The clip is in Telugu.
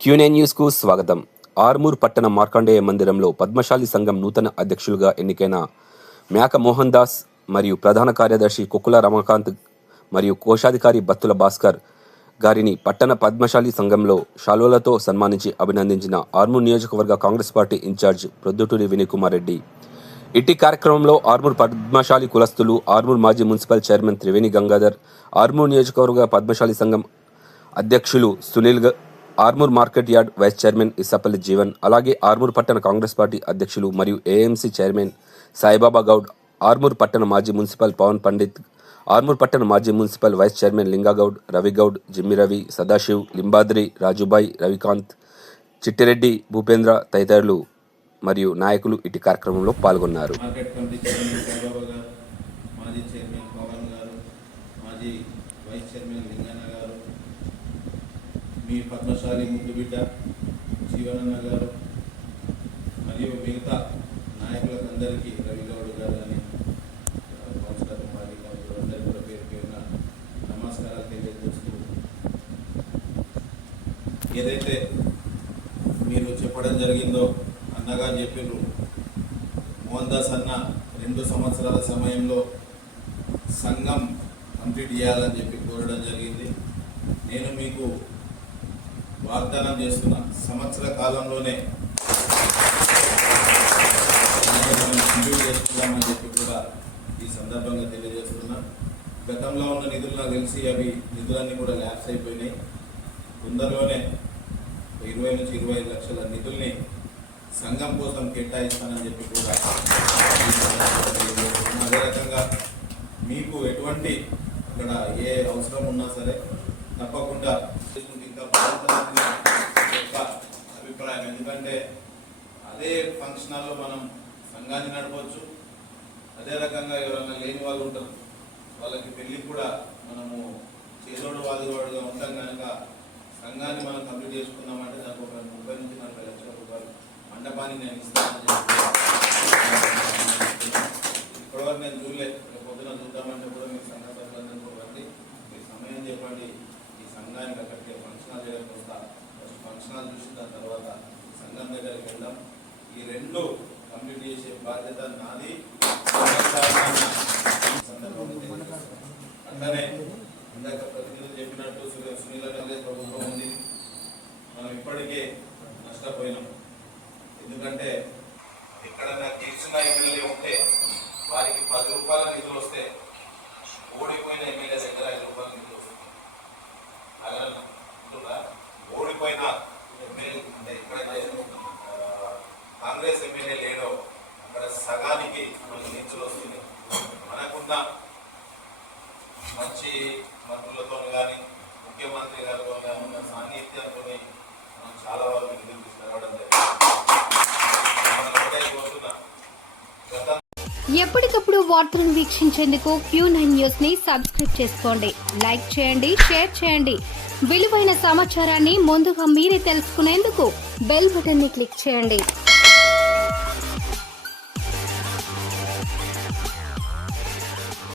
Q&A న్యూస్కు స్వాగతం. ఆర్మూర్ పట్టణ మార్కండేయ మందిరంలో పద్మశాలి సంఘం నూతన అధ్యక్షులుగా ఎన్నికైన మేక మోహన్ దాస్ మరియు ప్రధాన కార్యదర్శి కుక్కుల రమాకాంత్ మరియు కోశాధికారి బత్తుల భాస్కర్ గారిని పట్టణ పద్మశాలి సంఘంలో శాలువలతో సన్మానించి అభినందించిన ఆర్మూర్ నియోజకవర్గ కాంగ్రెస్ పార్టీ ఇన్ఛార్జ్ ప్రొద్దుటూరి వినయ్ కుమార్ రెడ్డి. ఇట్టి కార్యక్రమంలో ఆర్మూర్ పద్మశాలి కులస్తులు, ఆర్మూర్ మాజీ మున్సిపల్ చైర్మన్ త్రివేణి గంగాధర్, ఆర్మూర్ నియోజకవర్గ పద్మశాలి సంఘం అధ్యక్షులు Sunil, Armoor market yard vice chairman Isapalli Jeevan, అలాగే ఆర్మూర్ పట్టణ కాంగ్రెస్ పార్టీ అధ్యక్షులు మరియు ఏఎంసీ చైర్మన్ సాయిబాబా గౌడ్, ఆర్మూర్ పట్టణ మాజీ మున్సిపల్ పవన్ పండిత్, ఆర్మూర్ పట్టణ మాజీ municipal vice chairman Lingagoud, Ravigoud, Jimmy Ravi, Sadashiv, Limbadri, Rajubhai, Ravikanth, Chittireddy, Bhupendra తదితరులు మరియు నాయకులు ఇటు కార్యక్రమంలో పాల్గొన్నారు. మీ పద్మశాలి ముద్దు బిడ్డ జీవనన్న గారు మరియు మిగతా నాయకులకు అందరికీ, రవిగౌడ్ గారు కానీ కౌన్సిలర్ మాజీ కౌన్సిలర్ అందరికీ కూడా పేరు పేరున నమస్కారాలు తెలియజేస్తూ, ఏదైతే మీరు చెప్పడం జరిగిందో అన్నగారు చెప్పారు, మోహన్ దాస్ అన్న 2 సంవత్సరాల సమయంలో సంఘం కంప్లీట్ చేయాలని చెప్పి కోరడం జరిగింది. నేను మీకు వాగ్దానం చేస్తున్న సంవత్సర కాలంలోనే కంప్లీట్ చేసుకుందామని చెప్పి కూడా ఈ సందర్భంగా తెలియజేస్తున్నా. గతంలో ఉన్న నిధులు నాకు తెలిసి నిధులన్నీ కూడా ల్యాప్స్ అయిపోయినాయి. తొందరలోనే 20 నుంచి 25 లక్షల నిధుల్ని సంఘం కోసం కేటాయిస్తానని చెప్పి కూడా అదే రకంగా మీకు ఎటువంటి అక్కడ ఏ అవసరం ఉన్నా సరే తప్పకుండా ఇంకా బాగుంటుందని యొక్క అభిప్రాయం. ఎందుకంటే అదే ఫంక్షన్ హాల్లో మనం సంఘాన్ని నడపవచ్చు. అదే రకంగా ఎవరైనా లేని వాళ్ళు ఉంటారు, వాళ్ళకి పెళ్లి కూడా మనము చేదోడు వాదివాడుగా ఉంటాం కనుక సంఘాన్ని మనం కంప్లీట్ చేసుకుందామంటే దానికి ఒక 30 నుంచి 40 లక్షల రూపాయలు మండపాన్ని నేను ఇస్తానని చెప్పి ఇప్పటివరకు నేను చూడలేదు. పొద్దున చూద్దామంటే కూడా మీ సంఘ సభ్యులందరూ రండి, మీ సమయం చెప్పండి, ఈ సంఘానికి అక్కడికి ఫంక్షన్ హాల్ దగ్గరికి వస్తా, ఫస్ట్ ఫంక్షన్ హాల్ చూసి దాని తర్వాత సంఘం దగ్గరికి వెళ్దాం. ఈ 2 కంప్లీట్ చేసే బాధ్యత నాది. అట్లనే ఇందాక ప్రతినిధులు చెప్పినట్టు సునీల కాంగ్రెస్ ప్రభుత్వం ఉంది, మనం ఇప్పటికే నష్టపోయినాం. ఎందుకంటే ఎక్కడన్నా తీర్చిన ఎమ్మెల్యే ఉంటే వారికి 10 రూపాయల నిధులు వస్తే ఓడిపోయిన ఎమ్మెల్యే దగ్గర 5 రూపాయల నిధులు వస్తుంది. అలాగా ఓడిపోయిన ఎమ్మెల్యే అంటే ఎక్కడైతే కాంగ్రెస్ ఎమ్మెల్యే లేడో అక్కడ సగానికి మనకు నిధులు వస్తుంది. మనకున్న మంచి మంత్రులతో కానీ ముఖ్యమంత్రి గారితో కానీ ఉన్న సాన్నిధ్యంతో మనం చాలా వరకు నిధులు తీసుకురావడం జరిగింది. ఎప్పటికప్పుడు వార్తలను వీక్షించేందుకు Q9 న్యూస్ ని సబ్స్క్రైబ్ చేసుకోండి, లైక్ చేయండి, షేర్ చేయండి. విలువైన సమాచారాన్ని ముందుగా మీరే తెలుసుకునేందుకు బెల్ బటన్ ని క్లిక్ చేయండి.